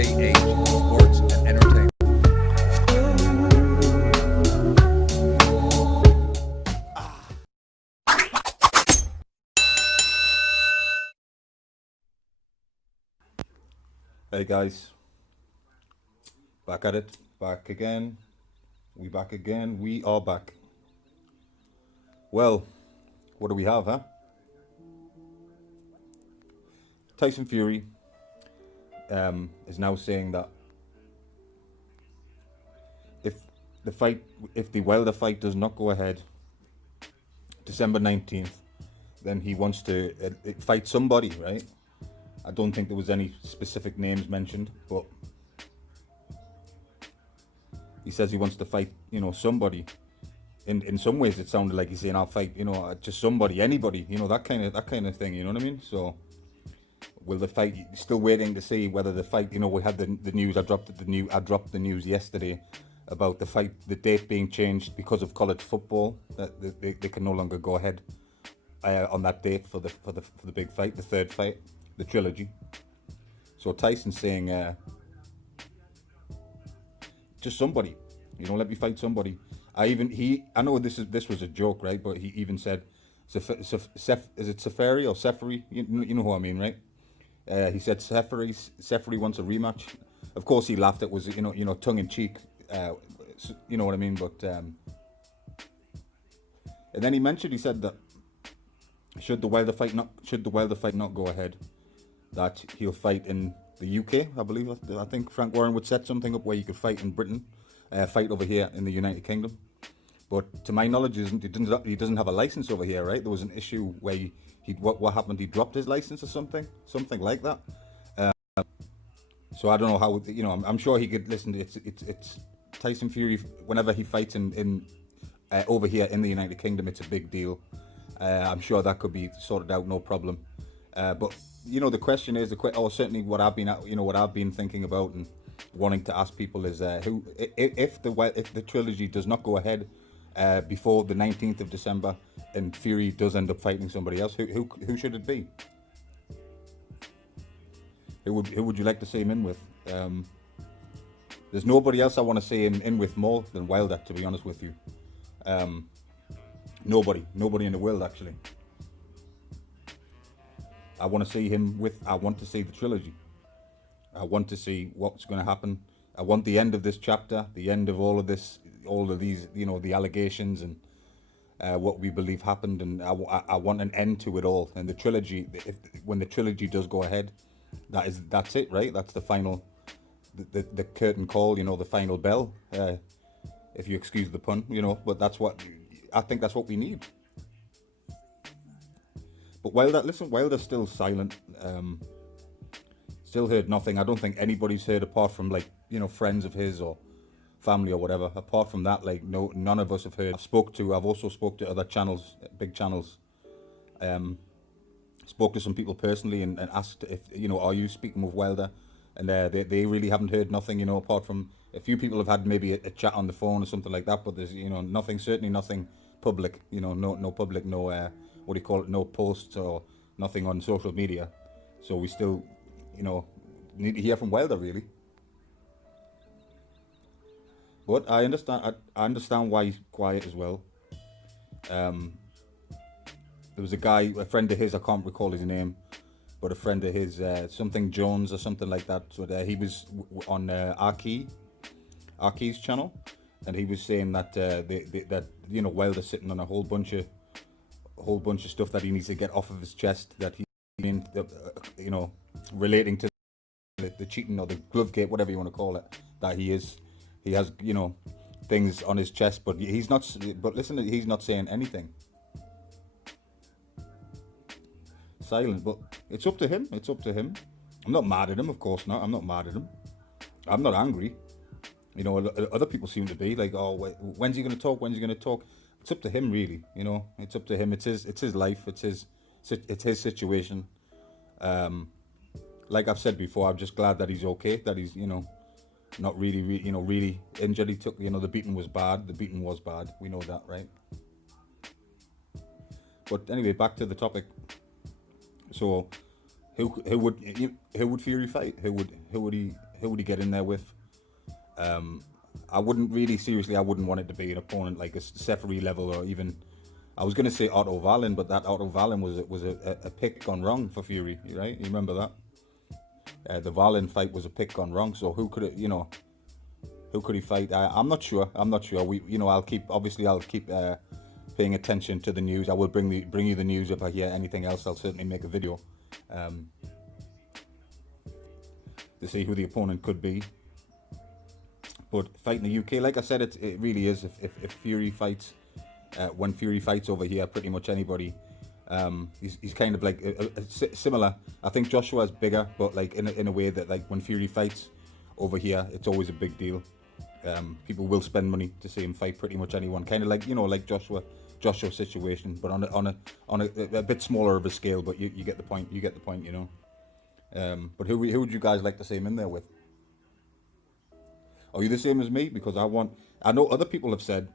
RJH Sports and Entertainment. Hey guys, back at it, back again. We back again. We are back. Well, what do we have, huh? Tyson Fury is now saying that if the fight, if the Wilder fight does not go ahead, December 19th, then he wants to fight somebody, right? I don't think there was any specific names mentioned, but he says he wants to fight, somebody. In some ways, it sounded like he's saying, "I'll fight, just somebody, anybody," that kind of thing. You know what I mean? So, will the fight? Still waiting to see whether the fight. We had the news. I dropped the news yesterday about the fight, the date being changed because of college football. That they can no longer go ahead on that date for the big fight, the third fight, the trilogy. So Tyson's saying, just somebody, let me fight somebody. I know this was a joke, right? But he even said, is it Seferi or Seferi? You know who I mean, right? He said Seferi wants a rematch. Of course, he laughed. It was tongue in cheek. You know what I mean? But and then he said that should the Wilder fight not go ahead, that he'll fight in the UK. I think Frank Warren would set something up where you could fight in Britain, fight over here in the United Kingdom. But to my knowledge, he doesn't have a license over here, right? There was an issue where what happened? He dropped his license or something like that. So I don't know how. I'm sure he could listen. It's Tyson Fury. Whenever he fights in over here in the United Kingdom, it's a big deal. I'm sure that could be sorted out, no problem. But the question is, certainly what I've been thinking about and wanting to ask people is, who if the trilogy does not go ahead before the 19th of December and Fury does end up fighting somebody else, who should it be? Who would you like to see him in with? There's nobody else I want to see him in with more than Wilder, to be honest with you. Nobody in the world, actually. I want to see the trilogy. I want to see what's going to happen. I want the end of this chapter, the end of all of these, the allegations and what we believe happened, and I want an end to it all. And the trilogy, when the trilogy does go ahead, that's it, right? That's the final, the curtain call, the final bell, if you excuse the pun, But I think that's what we need. But Wilder's still silent. Still heard nothing. I don't think anybody's heard apart from friends of his or family or whatever. Apart from that, none of us have heard. I've also spoke to other channels, big channels. Spoke to some people personally and asked if are you speaking with Wilder, and they really haven't heard nothing. Apart from a few people have had maybe a chat on the phone or something like that. But there's nothing, certainly nothing public. No public, no what do you call it? No posts or nothing on social media. So we still, need to hear from Wilder, really. But I understand why he's quiet as well. There was a friend of his, I can't recall his name, but a friend of his, something Jones or something like that. So he was on Arkee's channel, and he was saying that that Wilder's sitting on a whole bunch of stuff that he needs to get off of his chest, that relating to the cheating or the glove gate, whatever you want to call it, that he has things on his chest, but he's not saying anything. Silent. But it's up to him. I'm not mad at him, of course not. I'm not mad at him. I'm not angry. Other people seem to be like, oh, when's he going to talk? It's up to him, really. It's up to him. It's his life. It's his situation. Like I've said before, I'm just glad that he's okay. That he's not really really injured. He took the beating was bad. We know that, right? But anyway, back to the topic. So, who would Fury fight? Who would who would he get in there with? I wouldn't really seriously. I wouldn't want it to be an opponent like a Seferi level, or even. I was gonna say Otto Wallin, but that Otto Wallin was a pick gone wrong for Fury, right? You remember that? The Wallin fight was a pick gone wrong. So who could it? Who could he fight? I'm not sure. I'll keep paying attention to the news. I will bring you the news if I hear anything else. I'll certainly make a video to see who the opponent could be. But fighting the UK, like I said, it really is. If Fury fights, when Fury fights over here, pretty much anybody, he's kind of like similar. I think Joshua's bigger, but like in a way that like when Fury fights over here, it's always a big deal. People will spend money to see him fight pretty much anyone. Kind of like like Joshua's situation, but on a bit smaller of a scale. But you get the point. You get the point. But who would you guys like to see him in there with? Are you the same as me? Because I know other people have said,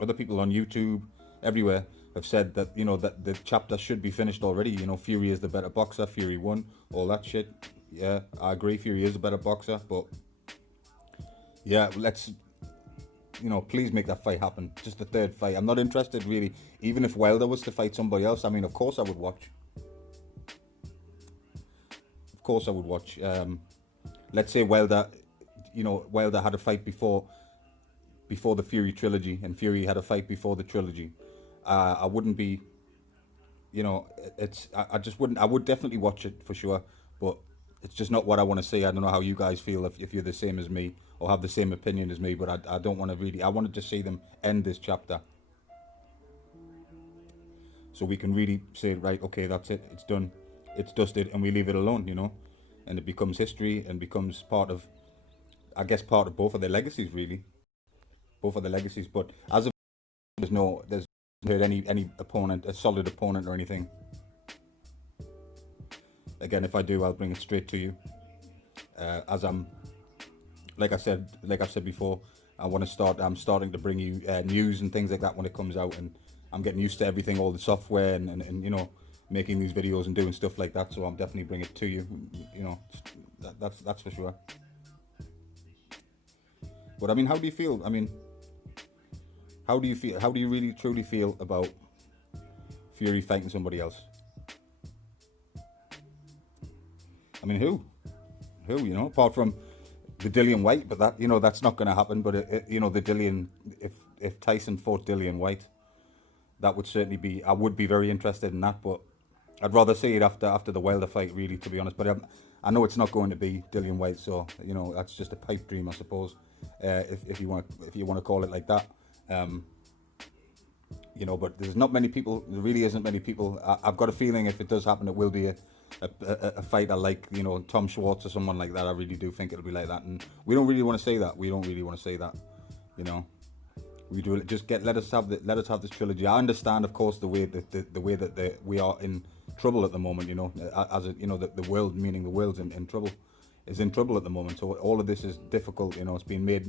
other people on YouTube, everywhere, have said that, that the chapter should be finished already. Fury is the better boxer. Fury won. All that shit. Yeah, I agree. Fury is a better boxer. But, yeah, let's, please make that fight happen. Just the third fight. I'm not interested, really. Even if Wilder was to fight somebody else, I mean, of course I would watch. Of course I would watch. Let's say Wilder had a fight before the Fury trilogy, and Fury had a fight before the trilogy. I wouldn't be, I just wouldn't. I would definitely watch it for sure, but it's just not what I want to see. I don't know how you guys feel if you're the same as me or have the same opinion as me, but I don't want to really. I wanted to see them end this chapter, so we can really say, right, okay, that's it, it's done, it's dusted, and we leave it alone, and it becomes history and becomes part of both of their legacies, really. Both of their legacies. But as of there's heard any opponent, a solid opponent or anything. Again, if I do, I'll bring it straight to you. As like I've said before, I'm starting to bring you news and things like that when it comes out, and I'm getting used to everything, all the software and making these videos and doing stuff like that. So I'm definitely bringing it to you. That's for sure. But I mean, how do you feel? I mean, how do you feel? How do you really truly feel about Fury fighting somebody else? I mean, who? Apart from the Dillian White, but that's not going to happen. But the Dillian, if Tyson fought Dillian White, that would certainly be. I would be very interested in that, but I'd rather see it after the Wilder fight, really, to be honest. But I know it's not going to be Dillian White, so that's just a pipe dream, I suppose. If you want to call it like that, but there's not many people. There really isn't many people. I've got a feeling if it does happen, it will be a fight I like. Tom Schwartz or someone like that. I really do think it'll be like that, and we don't really want to say that. We do just let us have this trilogy. I understand, of course, the way that we are in trouble at the moment. The world, meaning the world's in trouble. Is in trouble at the moment, so all of this is difficult. It's been made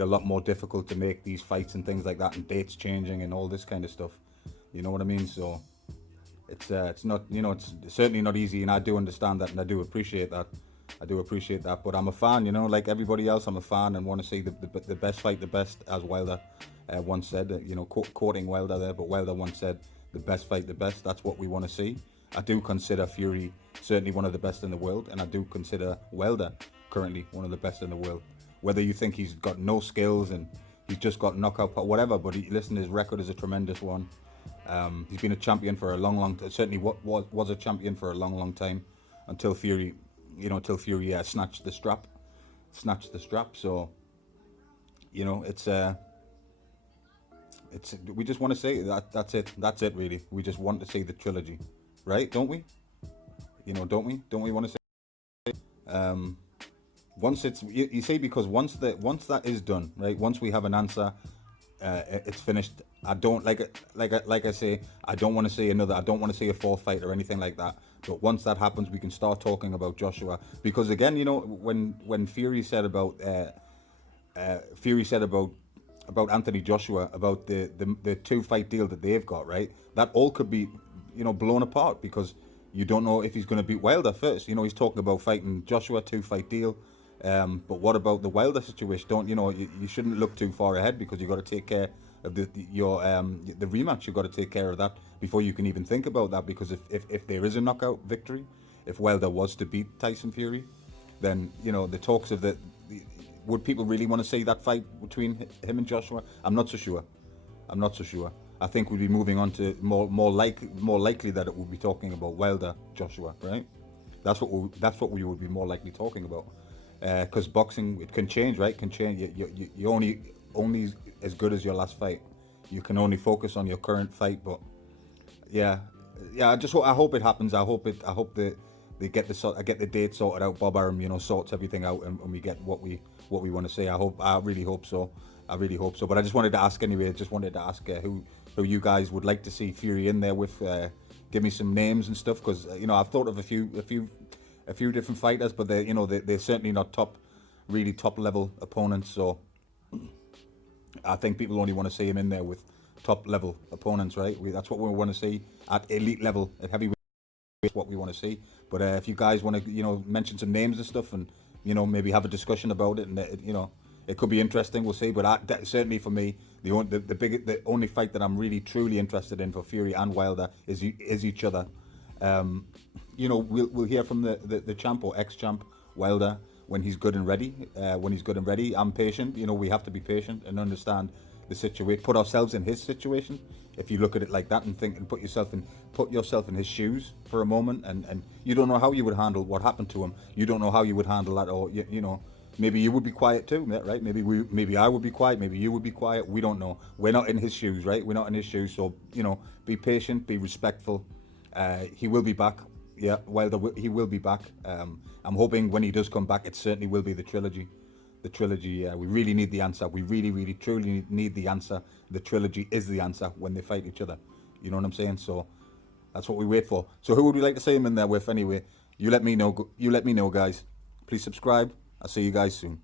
a lot more difficult to make these fights and things like that, and dates changing and all this kind of stuff. You know what I mean? So it's not, it's certainly not easy, and I do understand that, and I do appreciate that. But I'm a fan, like everybody else. I'm a fan and want to see the best fight the best, as Wilder once said. Quoting Wilder there, but Wilder once said, "The best fight the best." That's what we want to see. I do consider Fury certainly one of the best in the world, and I do consider Wilder currently one of the best in the world. Whether you think he's got no skills and he's just got knockout, whatever, but his record is a tremendous one. He's been a champion for a long time. Certainly was a champion for a long time, until Fury, snatched the strap. So, we just want to say that's it really. We just want to see the trilogy. Right, don't we? Don't we want to say? Once it's you see, because once that is done, right? Once we have an answer, it's finished. I don't like I say, I don't want to see another. I don't want to see a fourth fight or anything like that. But once that happens, we can start talking about Joshua, because again, when Fury said about Anthony Joshua, about the 2-fight deal that they've got, right? That all could be blown apart, because you don't know if he's going to beat Wilder first. You know, he's talking about fighting Joshua, 2-fight deal. But what about the Wilder situation? Don't you know? You shouldn't look too far ahead because you got to take care of the rematch. You got to take care of that before you can even think about that. Because if there is a knockout victory, if Wilder was to beat Tyson Fury, then you know the talks of would people really want to see that fight between him and Joshua? I'm not so sure. I'm not so sure. I think we'd be moving on to more likely that it would be talking about Wilder Joshua, right? That's what we would be more likely talking about. Because boxing, it can change, right? It can change. You only as good as your last fight. You can only focus on your current fight. But yeah. I hope it happens. I hope that they get the date sorted out. Bob Arum, you know, sorts everything out, and we get what we want to say. I really hope so. But I just wanted to ask anyway. Just wanted to ask who you guys would like to see Fury in there with. Give me some names and stuff, because you know I've thought of a few different fighters, but they're certainly not really top level opponents. So I think people only want to see him in there with top level opponents, right? That's what we want to see at elite level, at heavyweight. Is what we want to see. But if you guys want to, mention some names and stuff, and maybe have a discussion about it, and it could be interesting. We'll see. But certainly for me, the only fight that I'm really truly interested in for Fury and Wilder is each other. We'll hear from the champ or ex-champ Wilder when he's good and ready. I'm patient. We have to be patient and understand the situation. Put ourselves in his situation. If you look at it like that and think and put yourself in his shoes for a moment, and you don't know how you would handle what happened to him. You don't know how you would handle that, or maybe you would be quiet too, right? Maybe I would be quiet. Maybe you would be quiet. We don't know. We're not in his shoes, right? We're not in his shoes. So be patient, be respectful. He will be back. Yeah, Wilder, he will be back. I'm hoping when he does come back, it certainly will be the trilogy. The trilogy, we really need the answer. We really, really, truly need the answer. The trilogy is the answer when they fight each other. You know what I'm saying? So that's what we wait for. So who would we like to see him in there with anyway? You let me know. You let me know, guys. Please subscribe. I'll see you guys soon.